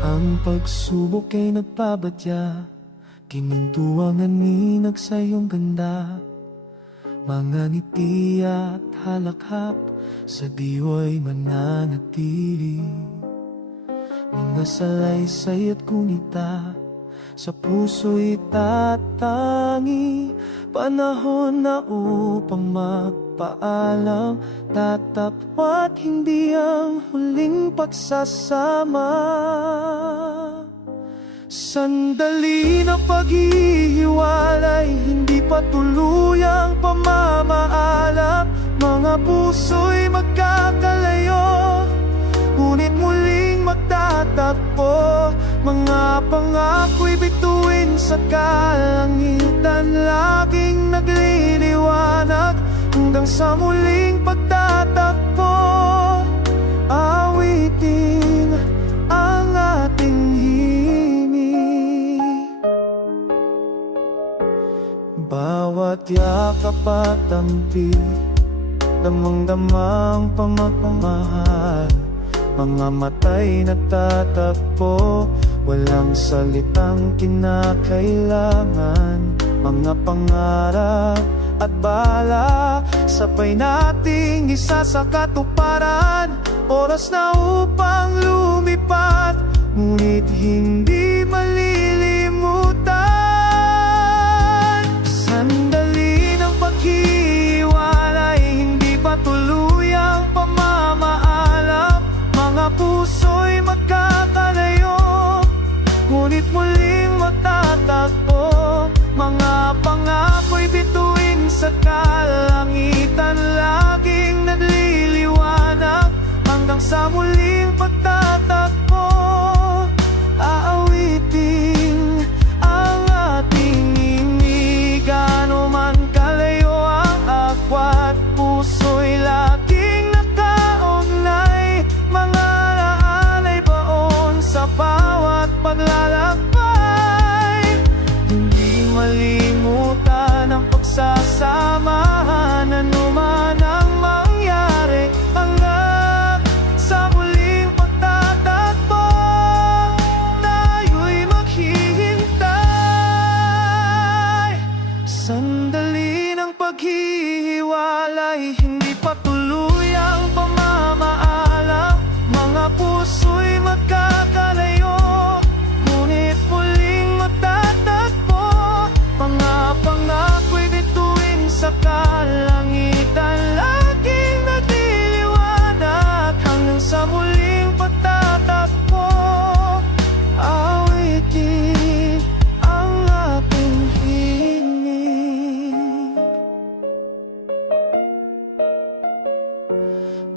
Ang pagsubok ay nagpabadya Kinintuangan ni nagsayong ganda. Mga ngiti at halakhap Sa diwa'y mananatili. Mga salaysay at kunita Sa puso'y tatangi Panahon na upang magpaalam. Tatapwat hindi ang huling pagsasama. Sandali na paghihiwalay Hindi pa tuluyang pamamaalap Mga puso'y magkakalayo Ngunit muling magtatagpo Mga pangako'y bituin sa kalangitan. Laging nagliliwanag Hanggang sa muling pagtatagpo Awitin ang ating himig. Bawat yakap at tampi Damang-damang pamagmamahal Mga matay nagtatagpo Walang salitang kinakailangan. Mga pangarap at bala Sabay nating isa sa katuparan Oras na upang lumipat Ngunit hindi Hanggang sa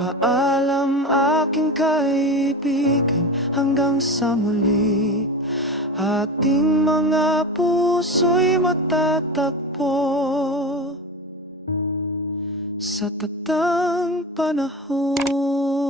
Paalam aking kaibigan hanggang sa muli. Ating mga puso'y matatagpo. Sa tatang panahon